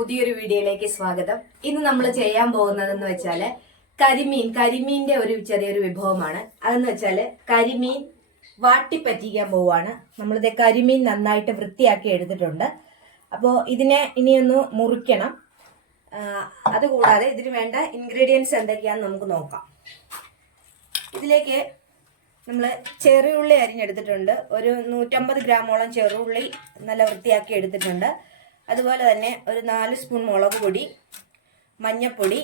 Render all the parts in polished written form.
പുതിയൊരു വീഡിയോയിലേക്ക് സ്വാഗതം. ഇന്ന് നമ്മൾ ചെയ്യാൻ പോകുന്നതെന്ന് വെച്ചാല് കരിമീന്റെ ഒരു ചെറിയൊരു വിഭവമാണ്. അതെന്ന് വെച്ചാല് കരിമീൻ വാട്ടി പറ്റിക്കാൻ പോവാണ്. നമ്മളിത് കരിമീൻ നന്നായിട്ട് വൃത്തിയാക്കി എടുത്തിട്ടുണ്ട്. അപ്പോൾ ഇതിനെ ഇനിയൊന്ന് മുറിക്കണം. അതുകൂടാതെ ഇതിന് വേണ്ട ഇൻഗ്രീഡിയൻസ് എന്തൊക്കെയാണെന്ന് നമുക്ക് നോക്കാം. ഇതിലേക്ക് നമ്മൾ ചെറുള്ളി അരിഞ്ഞെടുത്തിട്ടുണ്ട്. ഒരു 150 ഗ്രാമോളം ചെറുള്ളി നല്ല വൃത്തിയാക്കി എടുത്തിട്ടുണ്ട്. അതുപോലെ തന്നെ ഒരു 4 സ്പൂൺ മുളക് പൊടി, മഞ്ഞൾപ്പൊടി,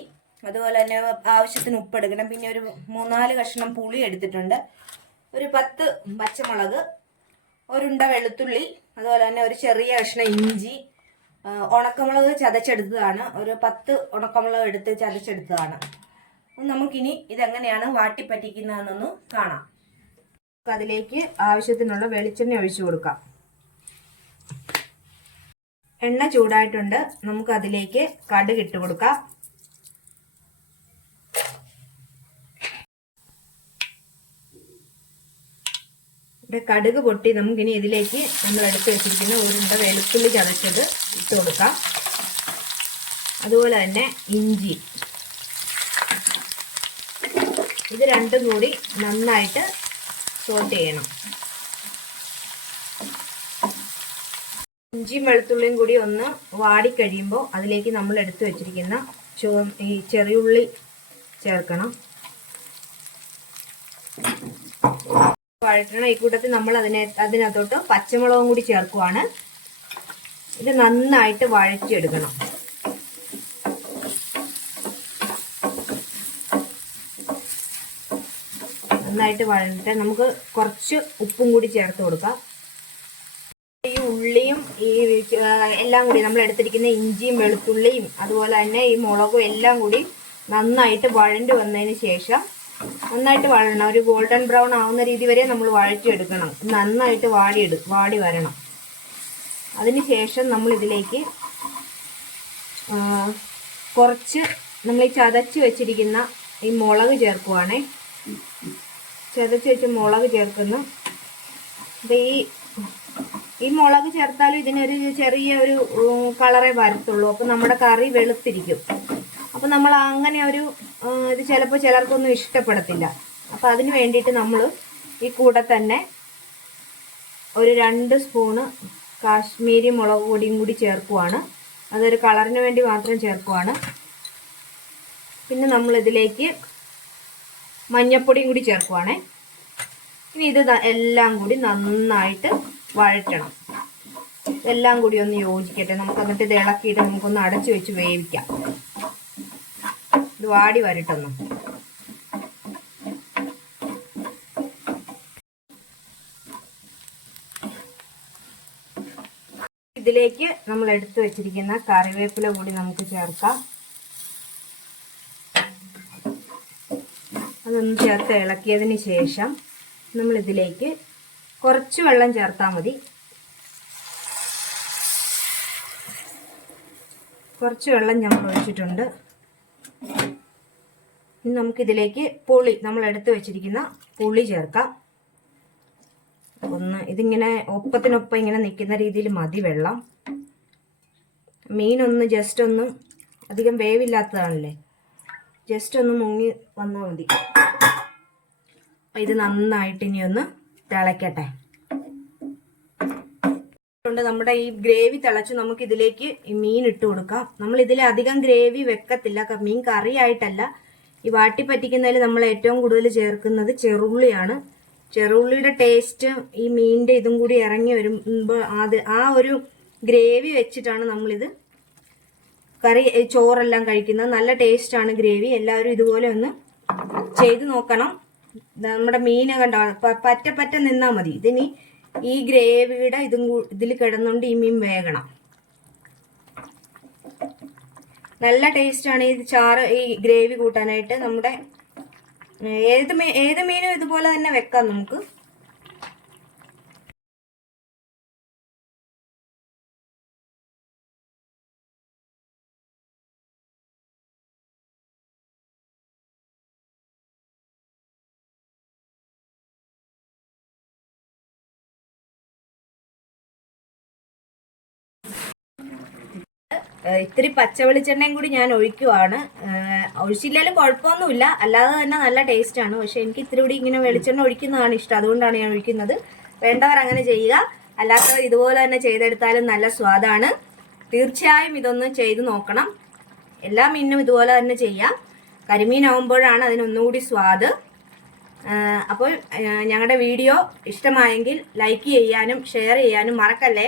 അതുപോലെ തന്നെ ആവശ്യത്തിന് ഉപ്പ് എടുക്കണം. പിന്നെ ഒരു 3-4 കഷ്ണം പുളി എടുത്തിട്ടുണ്ട്. ഒരു 10 പച്ചമുളക്, ഒരുണ്ട വെളുത്തുള്ളി, അതുപോലെ തന്നെ ഒരു ചെറിയ കഷ്ണം ഇഞ്ചി, ഉണക്കമുളക് ചതച്ചെടുത്തതാണ്. ഒരു 10 ഉണക്കമുളക് എടുത്ത് ചതച്ചെടുത്തതാണ്. നമുക്കിനി ഇതെങ്ങനെയാണ് വാട്ടി പറ്റിക്കുന്നതെന്നൊന്ന് കാണാം. അതിലേക്ക് ആവശ്യത്തിനുള്ള വെളിച്ചെണ്ണ ഒഴിച്ചു കൊടുക്കാം. എണ്ണ ചൂടായിട്ടുണ്ട്. നമുക്ക് അതിലേക്ക് കടുക് ഇട്ട് കൊടുക്കാം. ഇവിടെ കടുക് പൊട്ടി നമുക്കിനി ഇതിലേക്ക് നമ്മൾ എടുത്ത് വെച്ചിരിക്കുന്ന ഒരുണ്ട വെളുത്തുള്ളി ചതച്ചത് ഇട്ട് കൊടുക്കാം. അതുപോലെ തന്നെ ഇഞ്ചി, ഇത് രണ്ടും കൂടി നന്നായിട്ട് സോട്ട് ചെയ്യണം. ഇഞ്ചിയും വെളുത്തുള്ളിയും കൂടി ഒന്ന് വാടി കഴിയുമ്പോൾ അതിലേക്ക് നമ്മൾ എടുത്തു വെച്ചിരിക്കുന്ന ഈ ചെറിയുള്ളി ചേർക്കണം. വഴറ്റണം. ഈ കൂട്ടത്തിൽ നമ്മൾ അതിനകത്തോട്ട് പച്ചമുളകും കൂടി ചേർക്കുവാണ്. ഇത് നന്നായിട്ട് വഴറ്റിയെടുക്കണം. നന്നായിട്ട് വഴറ്റിട്ട് നമുക്ക് കുറച്ച് ഉപ്പും കൂടി ചേർത്ത് കൊടുക്കാം. ഈ ഉള്ളിയും ഈ എല്ലാം കൂടി നമ്മൾ എടുത്തിരിക്കുന്ന ഇഞ്ചിയും വെളുത്തുള്ളിയും അതുപോലെ തന്നെ ഈ മുളകും എല്ലാം കൂടി നന്നായിട്ട് വഴണ്ട് വന്നതിന് ശേഷം നന്നായിട്ട് വഴണം. ഒരു ഗോൾഡൻ ബ്രൗൺ ആവുന്ന രീതി വരെ നമ്മൾ വഴറ്റിയെടുക്കണം. നന്നായിട്ട് വാടി വരണം. അതിന് ശേഷം നമ്മൾ ഇതിലേക്ക് കുറച്ച് നമ്മൾ ഈ ചതച്ച് വെച്ചിരിക്കുന്ന ഈ മുളക് ചേർക്കുവാണേ. ചതച്ച് വെച്ച് മുളക് ചേർക്കുന്നു. ഈ മുളക് ചേർത്താലും ഇതിനൊരു ചെറിയ ഒരു കളറേ വരത്തുള്ളൂ. അപ്പം നമ്മുടെ കറി വെളുത്തിരിക്കും. അപ്പം നമ്മൾ അങ്ങനെ ഒരു ഇത് ചിലപ്പോൾ ചിലർക്കൊന്നും ഇഷ്ടപ്പെടത്തില്ല. അപ്പം അതിന് വേണ്ടിയിട്ട് നമ്മൾ ഈ കൂടെ തന്നെ ഒരു 2 സ്പൂണ് കാശ്മീരി മുളക് പൊടിയും കൂടി ചേർക്കുവാണ്. അതൊരു കളറിന് വേണ്ടി മാത്രം ചേർക്കുവാണ്. പിന്നെ നമ്മളിതിലേക്ക് മഞ്ഞൾപ്പൊടിയും കൂടി ചേർക്കുവാണേ. ഇനി ഇത് എല്ലാം കൂടി നന്നായിട്ട് വഴറ്റണം. എല്ലാം കൂടി ഒന്ന് യോജിക്കട്ടെ. നമുക്ക് എന്നിട്ട് ഇത് ഇളക്കിയിട്ട് നമുക്കൊന്ന് അടച്ചു വെച്ച് വേവിക്കാം. ഇത് വാടി വരട്ടൊന്നും. ഇതിലേക്ക് നമ്മൾ എടുത്തു വെച്ചിരിക്കുന്ന കറിവേപ്പില കൂടി നമുക്ക് ചേർക്കാം. അതൊന്ന് ചേർത്ത് ഇളക്കിയതിന് ശേഷം നമ്മൾ ഇതിലേക്ക് കുറച്ച് വെള്ളം ചേർത്താൽ മതി. കുറച്ച് വെള്ളം നമ്മൾ ഒഴിച്ചിട്ടുണ്ട്. ഇനി നമുക്കിതിലേക്ക് പുളി, നമ്മൾ എടുത്ത് വെച്ചിരിക്കുന്ന പുളി ചേർക്കാം. ഇതിങ്ങനെ ഒപ്പത്തിനൊപ്പം ഇങ്ങനെ നിൽക്കുന്ന രീതിയിൽ മതി വെള്ളം. മീനൊന്ന് ജസ്റ്റ് ഒന്ന് അധികം വേവില്ലാത്തതാണല്ലേ, ജസ്റ്റ് ഒന്ന് മുങ്ങി വന്നാൽ മതി. അപ്പം ഇത് നന്നായിട്ട് ഇനി ഒന്ന് തിളയ്ക്കട്ടെ. നമ്മുടെ ഈ ഗ്രേവി തിളച്ച് നമുക്ക് ഇതിലേക്ക് ഈ മീൻ ഇട്ട് കൊടുക്കാം. നമ്മൾ ഇതിൽ അധികം ഗ്രേവി വെക്കത്തില്ല. മീൻ കറി ആയിട്ടല്ല, ഈ വാട്ടി പറ്റിക്കുന്നതിൽ നമ്മൾ ഏറ്റവും കൂടുതൽ ചേർക്കുന്നത് ചെറുള്ളിയാണ്. ചെറുള്ളിയുടെ ടേസ്റ്റ് ഈ മീനിന്റെ ഇതും കൂടി ഇറങ്ങി വരുമ്പോൾ ആ ഒരു ഗ്രേവി വെച്ചിട്ടാണ് നമ്മളിത് കറി ചോറെല്ലാം കഴിക്കുന്നത്. നല്ല ടേസ്റ്റാണ് ഗ്രേവി. എല്ലാവരും ഇതുപോലെ ഒന്ന് ചെയ്ത് നോക്കണം. നമ്മുടെ മീനെ കണ്ടോ പറ്റ നിന്നാൽ മതി. ഇതിനി ഈ ഗ്രേവിയുടെ ഇതിൽ കിടന്നുകൊണ്ട് ഈ മീൻ വേകണം. നല്ല ടേസ്റ്റാണ് ഈ ഗ്രേവി കൂട്ടാനായിട്ട്. നമ്മുടെ ഏത് മീനും ഇതുപോലെ തന്നെ വെക്കാം നമുക്ക്. ഇത്തിരി പച്ച വെളിച്ചെണ്ണയും കൂടി ഞാൻ ഒഴിക്കുവാണ്. ഒഴിച്ചില്ലാലും കുഴപ്പമൊന്നുമില്ല, അല്ലാതെ തന്നെ നല്ല ടേസ്റ്റാണ്. പക്ഷെ എനിക്ക് ഇത്തിരി കൂടി ഇങ്ങനെ വെളിച്ചെണ്ണ ഒഴിക്കുന്നതാണ് ഇഷ്ടം, അതുകൊണ്ടാണ് ഞാൻ ഒഴിക്കുന്നത്. വേണ്ടവർ അങ്ങനെ ചെയ്യുക, അല്ലാത്തവർ ഇതുപോലെ തന്നെ ചെയ്തെടുത്താലും നല്ല സ്വാദാണ്. തീർച്ചയായും ഇതൊന്ന് ചെയ്ത് നോക്കണം. എല്ലാ മീനും ഇതുപോലെ തന്നെ ചെയ്യാം. കരിമീനാവുമ്പോഴാണ് അതിനൊന്നുകൂടി സ്വാദ്. അപ്പോൾ ഞങ്ങളുടെ വീഡിയോ ഇഷ്ടമായെങ്കിൽ ലൈക്ക് ചെയ്യാനും ഷെയർ ചെയ്യാനും മറക്കല്ലേ.